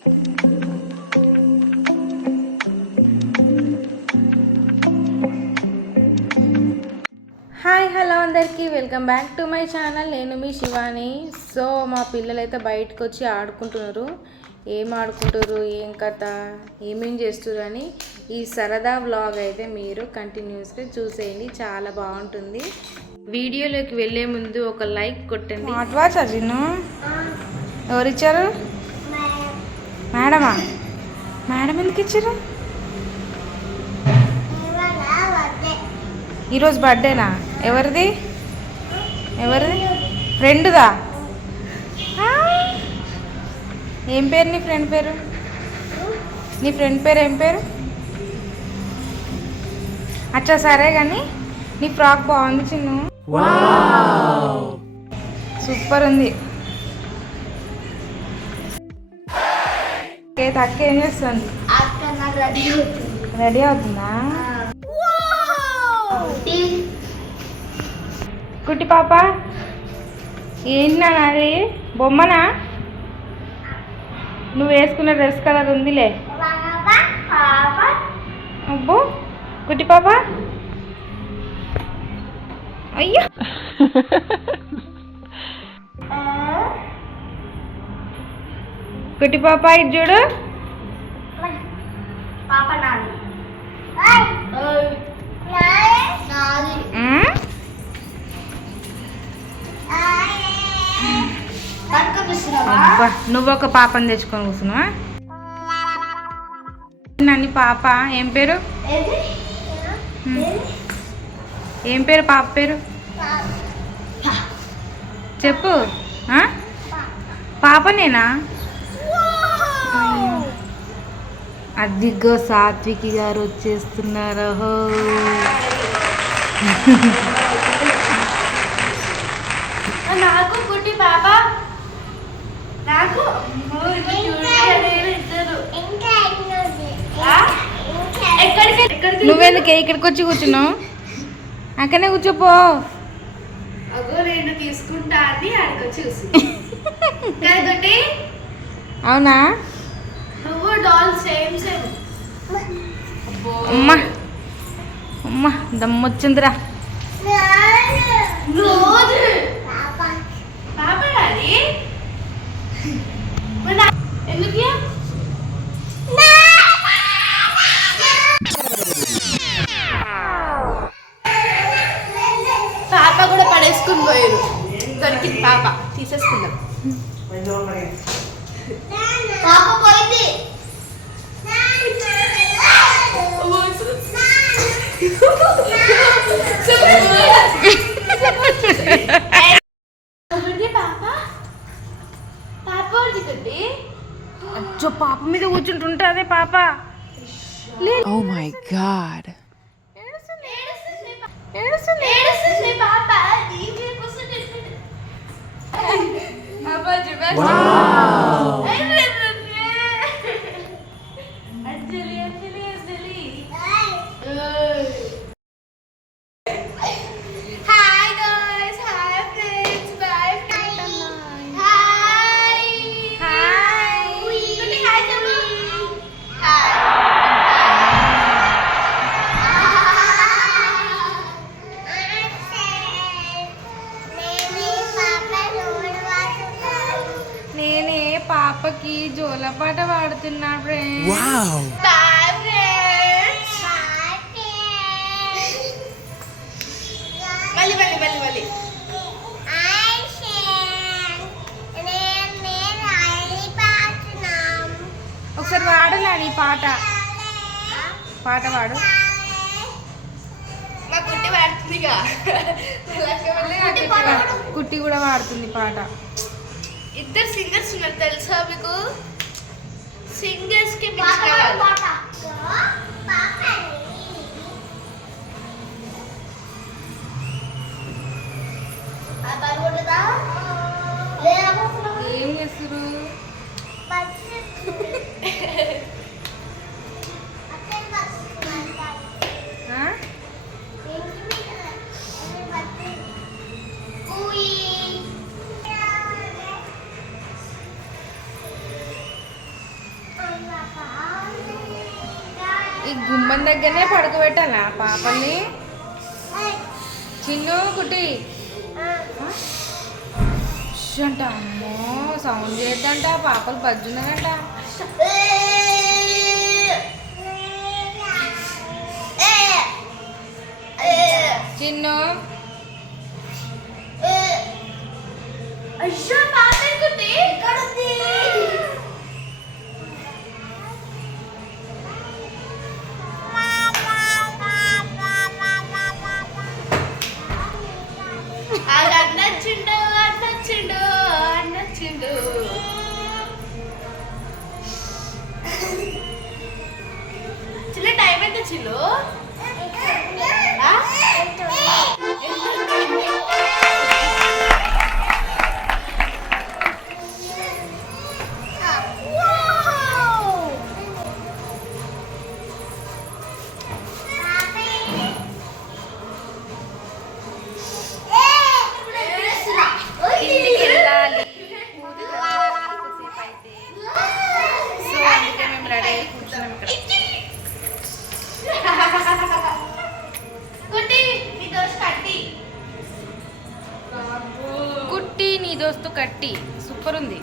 Hi hello అందరికీ welcome back to my channel. నేను మీ Shivani. So మా పిల్లలు అయితే బయటకు వచ్చి ఆడుకుంటున్నారు. ఏం ఆడుకుంటారు, ఏం కథ, ఏమేం చేస్తున్నారు అని ఈ సరదా వ్లాగ్ అయితే మీరు కంటిన్యూస్గా చూసేయండి. చాలా బాగుంటుంది. వీడియోలోకి వెళ్ళే ముందు ఒక లైక్ కొట్టండి. స్మార్ట్ వాచ్ అజిను ఎవరిచ్చారు? మేడమా? మేడం ఎందుకు ఇచ్చారు? ఈరోజు బర్త్డేనా? ఎవరిది? ఫ్రెండ్దా? ఏం పేరు నీ ఫ్రెండ్ పేరు? ఏం పేరు? అచ్చా సరే కానీ నీ ఫ్రాక్ బాగుంది చిన్ను. సూపర్ ఉంది. అక్క ఏం చేస్తుంది? రెడీ అవుతుందా? కుట్టి పాప ఏంటి అది బొమ్మనా? నువ్వు వేసుకున్న డ్రెస్ కలర్ ఉందిలే. అబ్బో కుట్టి పాప, అయ్యో కుట్టి పాప ఇది చూడు. నువ్వు ఒక పాపని తెచ్చుకొని కూర్చున్నావా? నన్ను పాప ఏం పేరు? ఏం పేరు పాప పేరు? చెప్పు. పాపనేనా? అదిగో సాత్వికి గారు వచ్చేస్తున్నారు. నాకు కుట్టి పాప, నాకు నువ్వెందుకే ఇక్కడికి వచ్చి కూర్చున్నావు? అక్కడనే కూర్చోపో. తీసుకుంటా అని అక్కడికి వచ్చి అవునా? అమ్మా అమ్మా దమ్మొచ్చిందిరా. పాప కూడా పడేసుకుని పోయారు. దొరికింది పాప, తీసేసుకుందాం. పాప పోయింది. పాప మీద కూర్చుంటుంటే అదే పాప. Oh my God. Wow. పాపకి జోలపాట పాడుతున్నా ఫ్రెండ్స్. ఒకసారి వాడలే నీ పాట పాడు. కుట్టి కూడా వాడుతుంది పాట. ఇద్దరు సింగర్స్ ఉన్నారు తెలుసా మీకు? సింగర్స్ కి ఏం చేస్తారు? ఈ గుమ్మం దగ్గరనే పడుకోబెట్టాలా పాపల్ని? చిన్ను కుట్టి అంట. అమ్మో సౌండ్ చేయొద్దంట, పాపలు బజ్జున్నదంట. చిన్ను అయ్యో పాపే కుట్టి ఎక్కడుంది? అన్నచ్చిండు అన్నచ్చిండు అన్నచ్చిండు. చిన్న టైం ఎంత చిల్లు? ఇంటికి వెళ్ళాలి. సో అందుకే మేము రెడీ అయ్యి కూర్చున్నాం ఇక్కడ. కుట్టి నీ దోస్తు కట్టి సూపర్ ఉంది.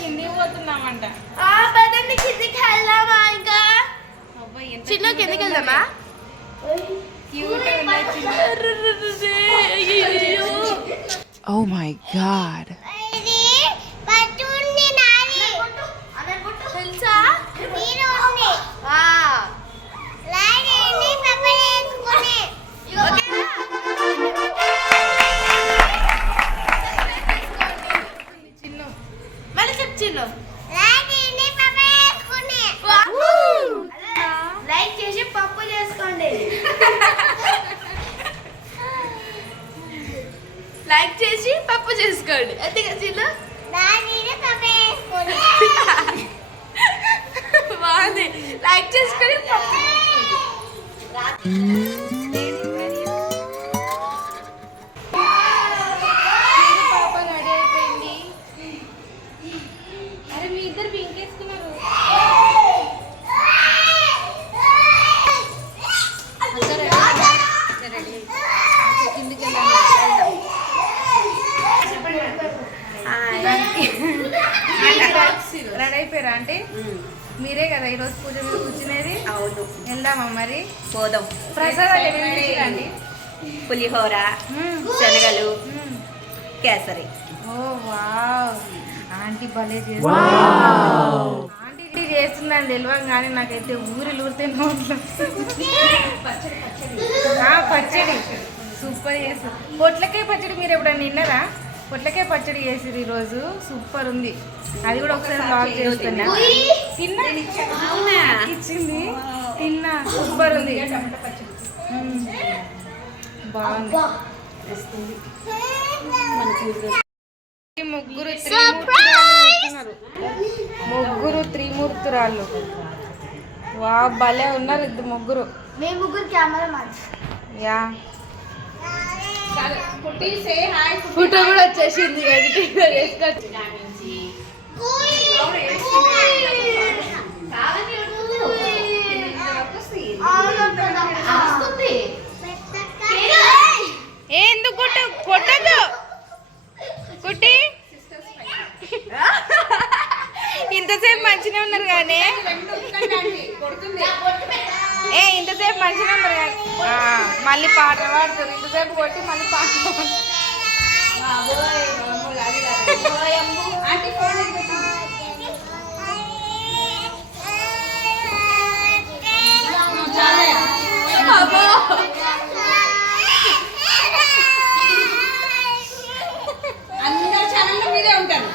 కిందికి పోతున్నామంట. కిందికి వెళ్దామా? ఇంకా చిన్న కిందికి వెళ్దామా? క్యూట్ ఉంది చిన్న. Oh my god. తెలుసా? చిన్ను మళ్ళీ చెప్పు చిన్ను. లైక్ చేసి పప్పు చేసుకోండి. లైక్ చేసి పప్పు చేసుకోండి. అంతేగా చిన్ను? బాగుంది. లైక్ చేసుకొని పప్పు పాప రెడీ అయిపోయింది. అరే మీ ఇద్దరు పింక్ వేసుకున్నారు. కిందికి రెడీ అయిపోయారా అంటే? మీరే కదా ఈరోజు పూజ మీద కూర్చునేది? అవును, వెళ్దామా మరి? పోదాం. ప్రసాదాలు ఏమేమి చేయాలండి? పులిహోర, శనగలు, కేసరి. ఓ వావ్, ఆంటీ భలే చేస్తుంది. ఆంటీ చేస్తుందని తెలియదు కానీ నాకైతే ఊరిలు ఊరితే నోట్లో. పచ్చడి సూపర్ చేసి. పొట్లకాయ పచ్చడి మీరు ఎప్పుడైనా తిన్నారా? పొట్లకాయ పచ్చడి చేసిరు ఈరోజు, సూపర్ ఉంది. అది కూడా ఒకసారి బ్లాగ్ చేస్తున్నా. తిన్నా ఇచ్చింది, తిన్నా, సూపర్ ఉంది. బాగుంది. ముగ్గురు త్రిమూర్తురాలు. వా భలే ఉన్నారు ఇద్దరు ముగ్గురు. మేము ముగ్గురు కెమెరా మ్యాన్. యా ఫోటో కూడా వచ్చేసింది. ఎందుకు కొట్టదు కుట్టి? ఇంతసేపు మంచిగా ఉన్నారు కానీ ఇంతసేపు మంచిగా ఉన్నారు కానీ మళ్ళీ పాట పాడుతుంది. ఇంతసేపు కొట్టి మళ్ళీ పాట అందరు ఛానల్లో మీరే ఉంటారు.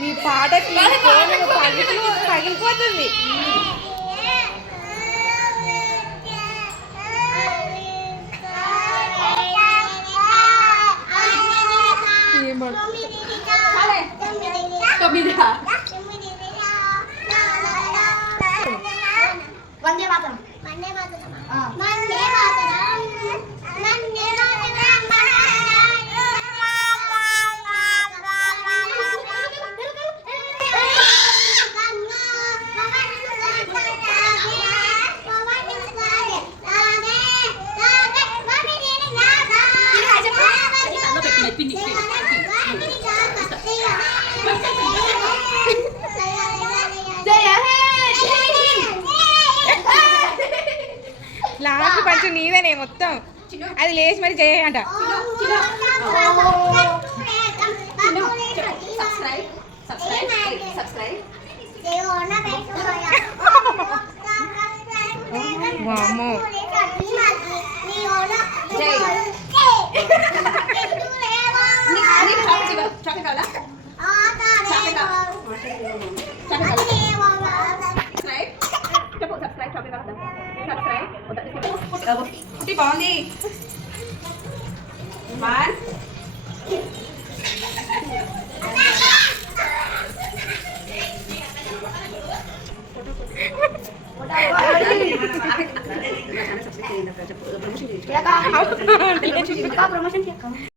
మీ పాటకి పగిలిపోతుంది. తొమ్మిదా వందే మాతరం వందే మాతరం వందే మాతరం వందే లాస్ట్ పంచు నీదేనే మొత్తం అది లేచి మరి చేయంట వామ్మో. బాగుంది ప్రమోషన్